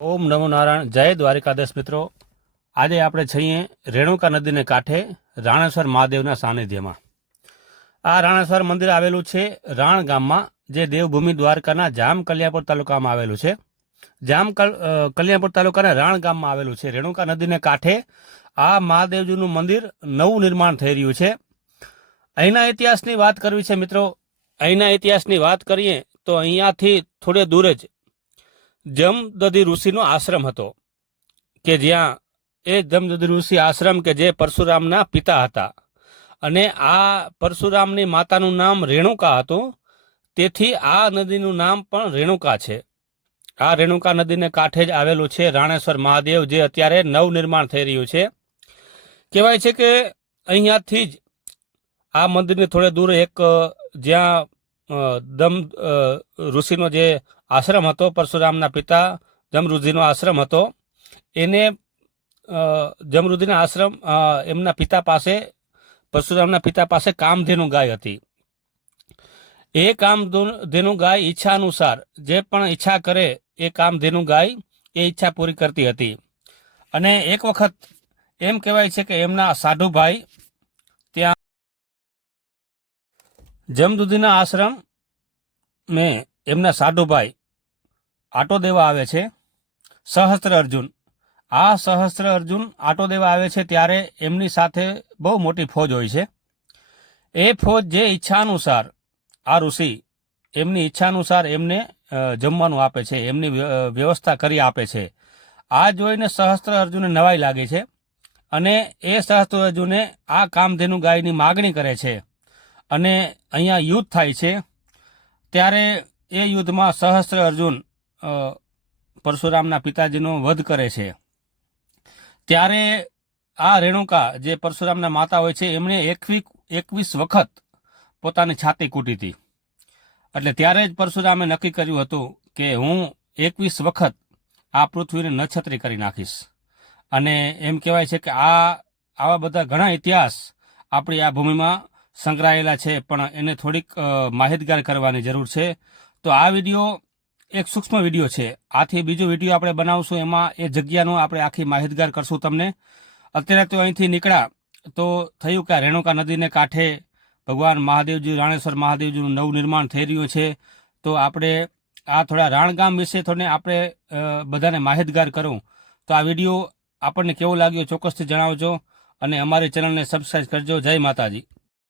ઓમ નમો નારાયણ. જય દ્વારિકાધીશ મિત્રો. આજે આપણે છીએ રેણુકા નદીને કાંઠે રાણેશ્વર મહાદેવના સાનિધ્યમાં. આ રાણેશ્વર મંદિર આવેલું છે રાણ ગામમાં, જે દેવભૂમિ દ્વારકાના જામ કલ્યાણપુર તાલુકામાં આવેલું છે. કલ્યાણપુર તાલુકાના રાણ ગામમાં આવેલું છે. રેણુકા નદીને કાંઠે આ મહાદેવજીનું મંદિર નવું નિર્માણ થઈ રહ્યું છે. અહીંના ઇતિહાસની વાત કરવી છે મિત્રો. અહીંના ઇતિહાસની વાત કરીએ તો અહીંયાથી થોડે દૂર જ જમદગ્નિ ઋષિનો આશ્રમ હતો, કે જ્યાં એ જમદગ્નિ ઋષિ આશ્રમ કે જે પરશુરામના પિતા હતા, અને આ પરશુરામની માતાનું નામ રેણુકા હતું, તેથી આ નદીનું નામ પણ રેણુકા છે. આ રેણુકા નદીને કાંઠે જ આવેલું છે રાણેશ્વર મહાદેવ, જે અત્યારે નવનિર્માણ થઈ રહ્યું છે. કહેવાય છે કે અહીંયાથી જ આ મંદિરની થોડે દૂર એક જ્યાં દમ ઋષિનો જે આશ્રમ હતો, પરશુરામના પિતા જમરુદ્ધિનો આશ્રમ હતો, એને જમરુદ્ધિના આશ્રમ એમના પિતા પાસે, પરશુરામના પિતા પાસે કામધેનુ ગાય હતી. એ કામધેનુ ગાય ઈચ્છા અનુસાર જે પણ ઈચ્છા કરે એ કામધેનુ ગાય એ ઈચ્છા પૂરી કરતી હતી. અને એક વખત એમ કહેવાય છે કે એમના સાધુભાઈ ત્યાં જમદુદ્ધિના આશ્રમ મેં એમના સાધુભાઈ આટો દેવા આવે છે. સહસ્ત્ર અર્જુન, આ સહસ્ત્ર અર્જુન આટો દેવા આવે છે ત્યારે એમની સાથે બહુ મોટી ફોજ હોય છે. એ ફોજ જે ઈચ્છા અનુસાર આ ઋષિ એમની ઈચ્છા અનુસાર એમને જમવાનું આપે છે, એમની વ્યવસ્થા કરી આપે છે. આ જોઈને સહસ્ત્ર અર્જુનને નવાઈ લાગે છે, અને એ સહસ્ત્ર અર્જુને આ કામધેનુ ગાયની માગણી કરે છે, અને અહીંયા યુદ્ધ થાય છે. ત્યારે એ યુદ્ધમાં સહસ્ત્ર અર્જુન પરશુરામના પિતાજીનો વધ કરે છે. ત્યારે આ રેણુકા જે પરશુરામના માતા હોય છે, એમણે 21 વખત પોતાની છાતી કૂટી હતી. એટલે ત્યારે જ પરશુરામે નક્કી કર્યું હતું કે હું 21 વખત આ પૃથ્વીને નક્ષત્રી કરી નાખીશ. અને એમ કહેવાય છે કે આવા બધા ઘણા ઇતિહાસ આપણી આ ભૂમિમાં સંકળાયેલા છે, પણ એને થોડીક માહિતગાર કરવાની જરૂર છે. તો આ વિડીયો એક સૂક્ષ્મ વિડીયો છે. આથી બીજો વિડીયો આપણે બનાવશું, એમાં એ જગ્યાનો આપણે આખી માહિતગાર કરશું તમને. અત્યારે તો અહીંથી નીકળ્યા તો થયું કે રેણુકા નદીને કાંઠે ભગવાન મહાદેવજી, રાણેશ્વર મહાદેવજીનું નવું નિર્માણ થઈ રહ્યું છે. તો આપણે આ થોડા રાણગામ વિશે થોડે આપણે બધાને માહિતગાર કરું. તો આ વિડીયો આપણને કેવો લાગ્યો ચોક્કસથી જણાવજો, અને અમારી ચેનલને સબસ્ક્રાઈબ કરજો. જય માતાજી.